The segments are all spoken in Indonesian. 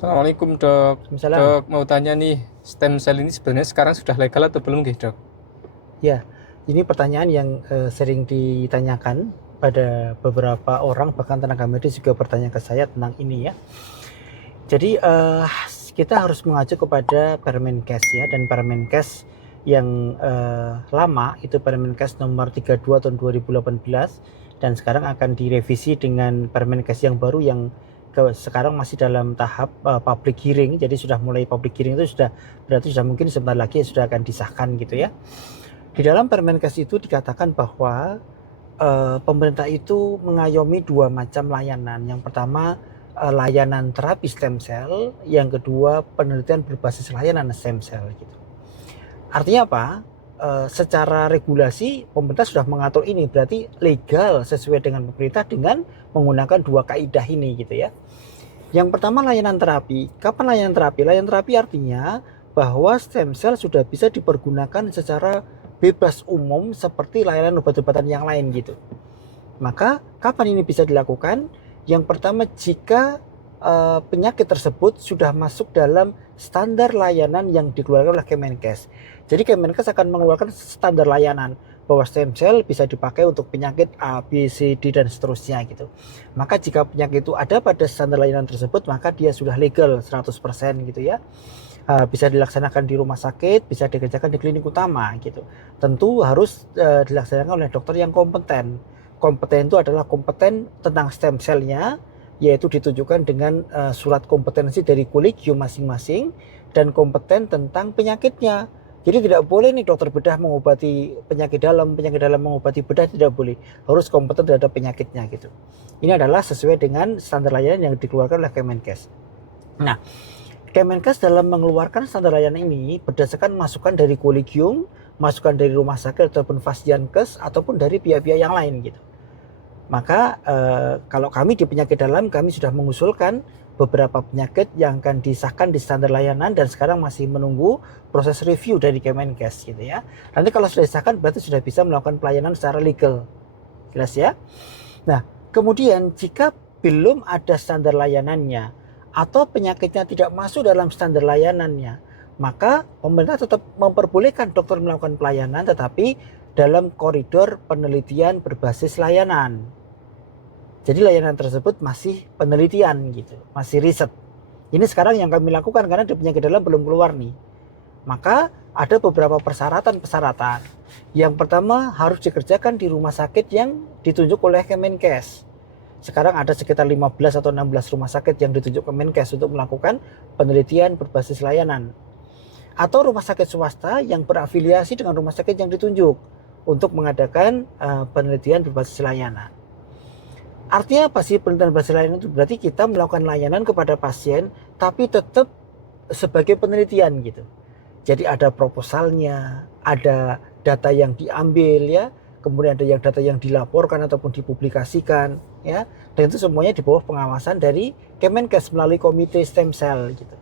Assalamualaikum dok. Misalnya, Dok mau tanya nih, stem cell ini sebenarnya sekarang sudah legal atau belum gitu dok? ya, ini pertanyaan yang sering ditanyakan pada beberapa orang, bahkan tenaga medis juga bertanya ke saya tentang ini ya. Jadi kita harus mengacu kepada Permenkes ya, dan Permenkes yang lama itu Permenkes nomor 32 tahun 2018, dan sekarang akan direvisi dengan Permenkes yang baru yang sekarang masih dalam tahap public hearing. Jadi sudah mulai public hearing, itu sudah berarti sudah mungkin sebentar lagi sudah akan disahkan gitu ya. Di dalam Permenkes itu dikatakan bahwa pemerintah itu mengayomi dua macam layanan. Yang pertama layanan terapi stem cell, yang kedua penelitian berbasis layanan stem cell gitu. Artinya apa? Secara regulasi pemerintah sudah mengatur ini, berarti legal sesuai dengan pemerintah dengan menggunakan dua kaidah ini gitu ya. Yang pertama layanan terapi. Kapan layanan terapi? Layanan terapi artinya bahwa stem cell sudah bisa dipergunakan secara bebas umum seperti layanan obat-obatan yang lain gitu. Maka kapan ini bisa dilakukan? Yang pertama jika penyakit tersebut sudah masuk dalam standar layanan yang dikeluarkan oleh Kemenkes. Jadi Kemenkes akan mengeluarkan standar layanan bahwa stem cell bisa dipakai untuk penyakit A, B, C, D dan seterusnya gitu. Maka jika penyakit itu ada pada standar layanan tersebut, maka dia sudah legal 100% gitu ya. Bisa dilaksanakan di rumah sakit, bisa dikerjakan di klinik utama gitu. Tentu harus dilaksanakan oleh dokter yang kompeten. Kompeten itu adalah kompeten tentang stem cell-nya, yaitu ditunjukkan dengan surat kompetensi dari kolegium masing-masing, dan kompeten tentang penyakitnya. Jadi tidak boleh nih dokter bedah mengobati penyakit dalam mengobati bedah, tidak boleh. Harus kompeten terhadap penyakitnya gitu. Ini adalah sesuai dengan standar layanan yang dikeluarkan oleh Kemenkes. Nah, Kemenkes dalam mengeluarkan standar layanan ini berdasarkan masukan dari kolegium, masukan dari rumah sakit ataupun Fasdiankes ataupun dari pihak-pihak yang lain gitu. Maka kalau kami di penyakit dalam, kami sudah mengusulkan beberapa penyakit yang akan disahkan di standar layanan dan sekarang masih menunggu proses review dari Kemenkes gitu ya. Nanti kalau sudah disahkan berarti sudah bisa melakukan pelayanan secara legal. Jelas ya? Nah, kemudian jika belum ada standar layanannya atau penyakitnya tidak masuk dalam standar layanannya, maka pemerintah tetap memperbolehkan dokter melakukan pelayanan tetapi dalam koridor penelitian berbasis layanan. Jadi layanan tersebut masih penelitian gitu, masih riset. Ini sekarang yang kami lakukan karena di penyakit dalam belum keluar nih. Maka ada beberapa persyaratan. Yang pertama harus dikerjakan di rumah sakit yang ditunjuk oleh Kemenkes. Sekarang ada sekitar 15 atau 16 rumah sakit yang ditunjuk Kemenkes untuk melakukan penelitian berbasis layanan. Atau rumah sakit swasta yang berafiliasi dengan rumah sakit yang ditunjuk untuk mengadakan penelitian berbasis layanan. Artinya apa sih penelitian berbasis layanan itu? Berarti kita melakukan layanan kepada pasien tapi tetap sebagai penelitian gitu. Jadi ada proposalnya, ada data yang diambil ya, kemudian ada yang data yang dilaporkan ataupun dipublikasikan ya, dan itu semuanya di bawah pengawasan dari Kemenkes melalui komite stem cell gitu.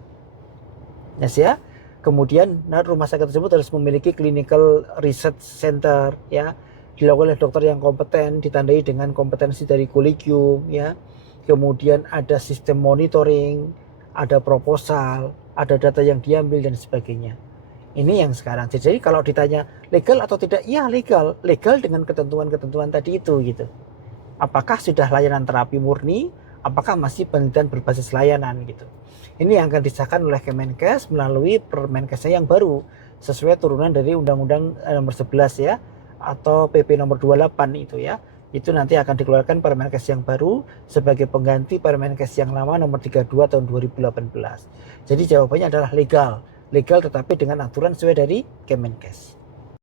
Yes ya. Kemudian rumah sakit tersebut harus memiliki clinical research center ya, dilakukan oleh dokter yang kompeten, ditandai dengan kompetensi dari kolegium ya. Kemudian ada sistem monitoring, ada proposal, ada data yang diambil dan sebagainya. Ini yang sekarang. Jadi kalau ditanya legal atau tidak, ya legal, legal dengan ketentuan-ketentuan tadi itu gitu. Apakah sudah layanan terapi murni, apakah masih penelitian berbasis layanan gitu. Ini yang akan disahkan oleh Kemenkes melalui Permenkesnya yang baru sesuai turunan dari Undang-Undang nomor 11 ya, atau PP nomor 28 itu ya. Itu nanti akan dikeluarkan Permenkes yang baru sebagai pengganti Permenkes yang lama nomor 32 tahun 2018. Jadi jawabannya adalah legal. Legal tetapi dengan aturan sesuai dari Kemenkes.